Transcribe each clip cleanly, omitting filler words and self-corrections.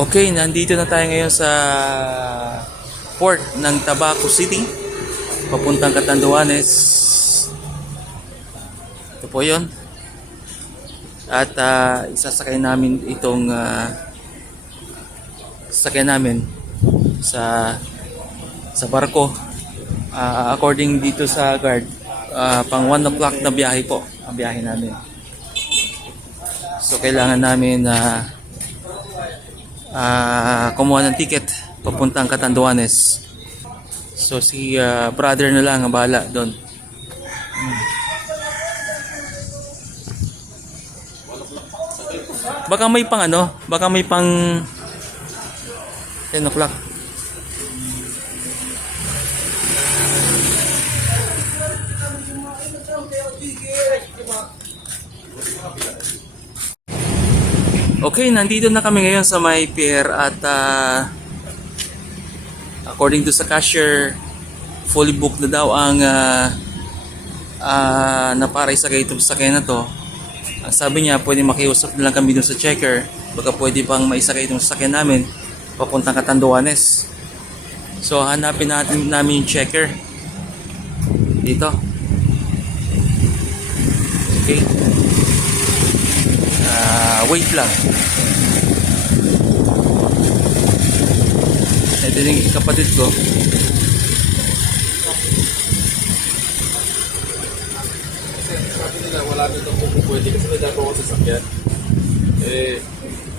Okay, nandito na tayo ngayon sa port ng Tabaco City, papuntang Catanduanes. Ito po yun. At isasakay namin itong sasakyan namin sa barko. According dito sa guard, pang 1 o'clock na biyahe po ang biyahe namin. So kailangan namin kumuha ng ticket papuntang Catanduanes. So si brother na lang ang bahala doon. Baka may pang baka may pang 10 o'clock. Okay, nandito na kami ngayon sa may pier at according to sa cashier, fully booked na daw ang naparay sa itong sasakyan na to. Ang sabi niya, pwede makiusap na lang kami dun sa checker. Baka pwede pang maisakay itong sasakyan namin papuntang Catanduanes. So hanapin namin yung checker dito. Okay. Wait lang. Ito yung kapatid ko. Sabi nila wala dito po pwede kasi nagdako ako sa sakyan.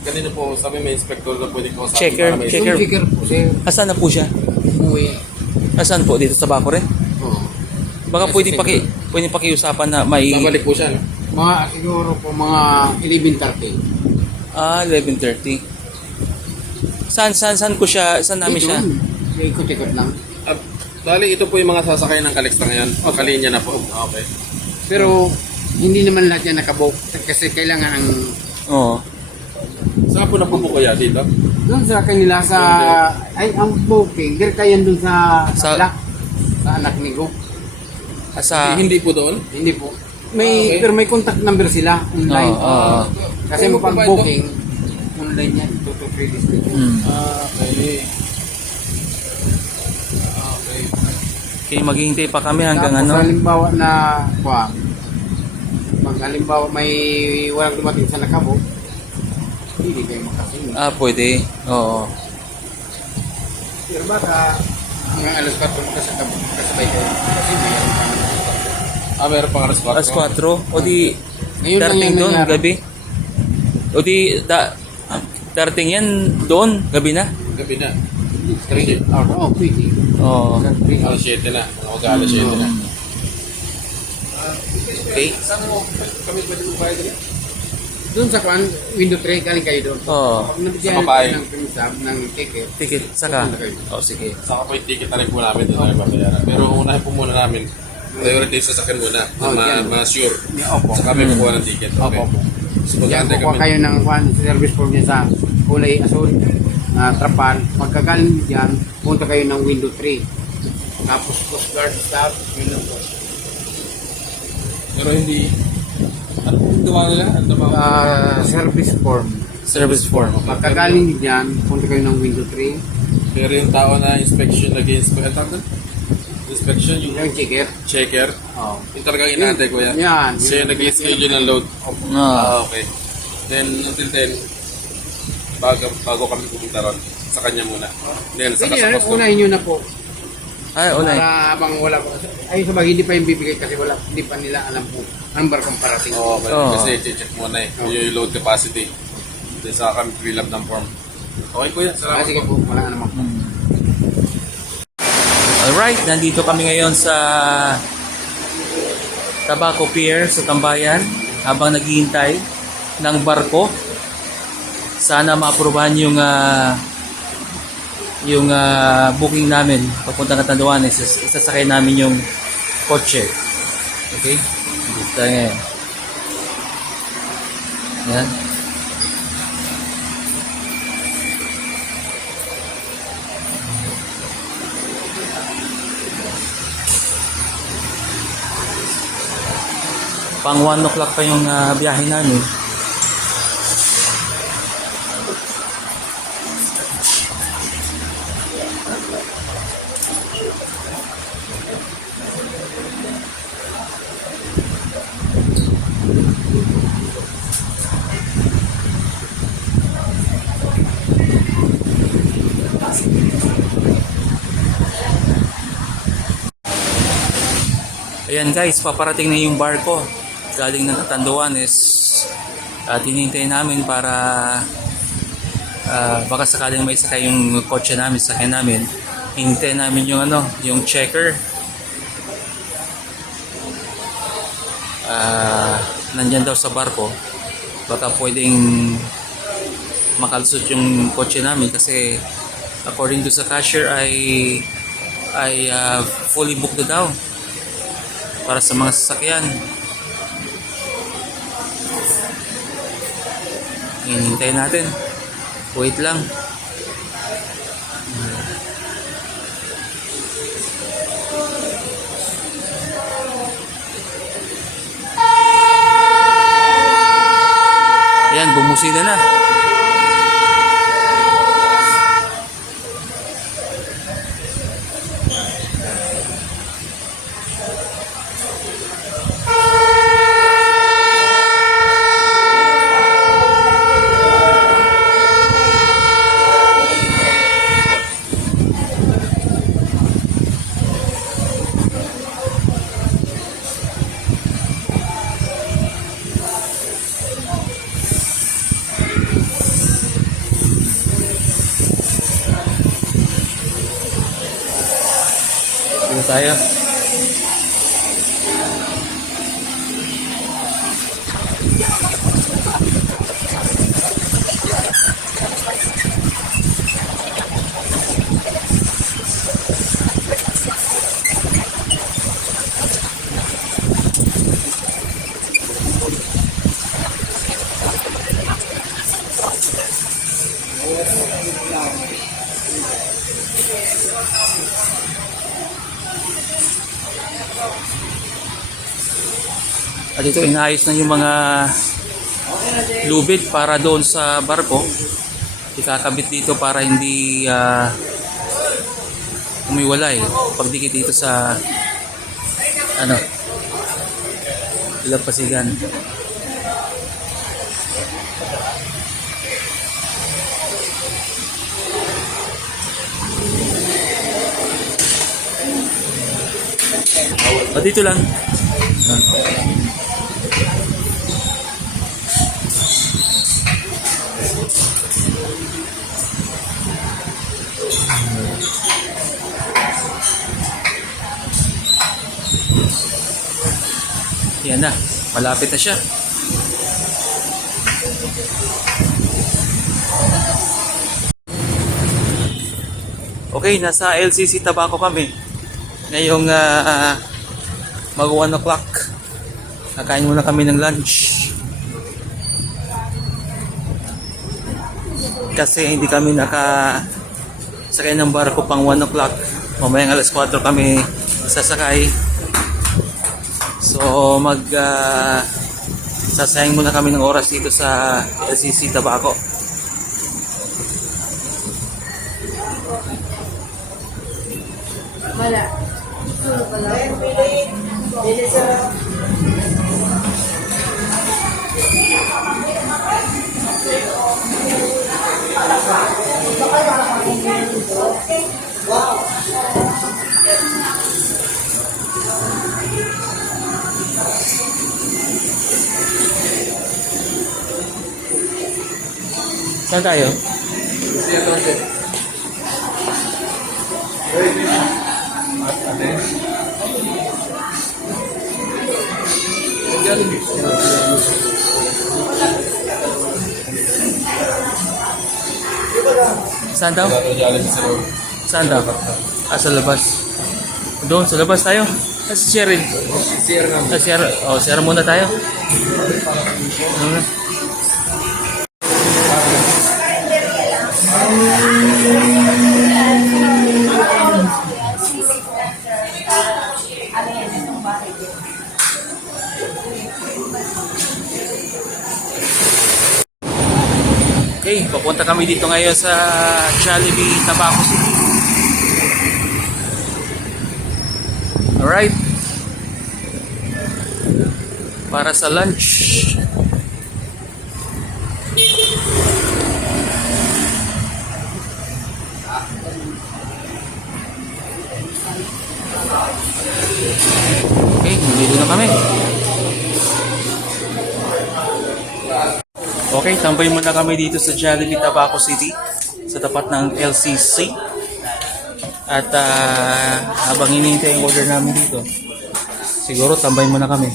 Kanina po sabi may inspector na pwede ko sa Checker po siya. Asan na po siya? Uwi. Asan po? Dito sa Baco rin? Oo. Baka pwede pakiusapan na may... Babalik po siya, no? Mga siguro po mga 11:30. 11:30. Saan ko siya? Saan namin siya? Ikot-ikot lang. Dali, ito po yung mga sasakay ng Calixta ngayon. O, kalinya na po. Okay. Pero hindi naman lahat yan nakabook kasi kailangan ang Oo. Saan po napupo kaya dito? doon sa kanila sa ang booking direkta yan doon sa anak ni Go. Sa... Hindi po doon? Hindi po. May pero may contact number sila online. Kasi mo pag booking online yan 2 to 3 days later. Okay. Okay, maghihintay pa kami hanggang Tapos, ano? halimbawa na halimbawa may walang dumating sa nakabo, hindi kayo makasingin. Pwede. Oo. Pero baka hanggang alas 4 makasabay kayo. Kasi mayroon pa naman. Meron pang alas 4. Alas 4. O di... Ngayon lang Darating yan doon, nangyari. gabi. O di... Darating yan doon, gabi na. Gabi na. 3 hours. Oh, pwede. Oo. Alas 7 na. Mga alas 7 na. Okay. Saan mo? Kami pwede mo bayad rin? Doon sa kwan, window tray, galing kayo doon. Oo. Pag nabigyan Sa babae. ng pinsab, ng ticket, Ticket, saka. Sige. Saka po yung ticket na rin po namin. Doon tayo babayaran. Pero unahin po muna namin. Priority sa sakyan muna. yan. Ma-sure. Opo. Saka may kukuha ng ticket. Okay. Opo. So Yan, mag-aantay kukuha kami. kayo ng kwan, service form niya sa kulay asul, na trapal. Pagkagaling dyan, punta kayo ng window tray. Tapos Coast Guard staff, yun lang po. Pero hindi... Ano po yung gawa nila? Ano ba? Service form. Service form. Pagkagaling dyan, punta kayo ng window tray. Pero yung tao na inspection nag-inspect. Inspection yung Yung checker. checker. Oh. Yung talagang inaantay ko yan. Yan. Siya yung nag-schedule ng load. Okay. Then until then, bago kami pupunta ron, sa kanya muna. Then saka Pwede sa na, custom. unahin nyo na po. Unay. Para habang wala po. Ay, sabag, hindi pa yung bibigay kasi hindi pa nila alam po ang barkang parating. Oo, Oo. kasi check muna eh. Yung load capacity. Then saka kami fill up ng form. Okay kuya, salamat Sige po. po, wala naman po. Alright, nandito kami ngayon sa Tabaco Pier sa Tambayan habang naghihintay ng barko. Sana maaprubahan yung booking namin papuntang Catanduanes. Isasakay namin yung kotse. Okay? Dito tayo ngayon. Yan. Pang 1 o'clock pa yung biyahe namin. Ayan guys, paparating na yung barko galing ng Catanduanes at hinihintay namin para baka sakaling may sakay yung kotse namin, sakay namin. Hinihintay namin yung yung checker. Nandyan daw sa barko. Baka pwedeng makalusot yung kotse namin kasi according to sa cashier ay fully booked na daw para sa mga sasakyan. Hinihintay natin. Wait lang. Ayan, bumusina na. Dito tayo. At ito, inaayos na yung mga lubid para doon sa barko. Ikakabit dito para hindi umiwalay pagdikit dito sa Ilapasigan. At dito lang. Yan na, malapit na siya. Okay, nasa LCC Tabaco kami. Ngayong mag 1 o'clock. Nakain muna kami ng lunch. Kasi hindi kami sakay ng barko pang 1 o'clock. Mamayang alas 4 kami sasakay. So sasayang muna kami ng oras dito sa LCC Tabaco. Wala. Wala. Dili sa Saan tayo? Saan daw? Saan daw? Sa labas. Doon, sa labas tayo. Si Cheryl. Share muna tayo. Okay, papunta kami dito ngayon sa Jollibee, Tabaco City. Alright. Para sa lunch. Okay, tambay muna kami dito sa Jollibee, Tabaco City sa tapat ng LCC. At habang hinihintay yung order namin dito, siguro tambay muna kami.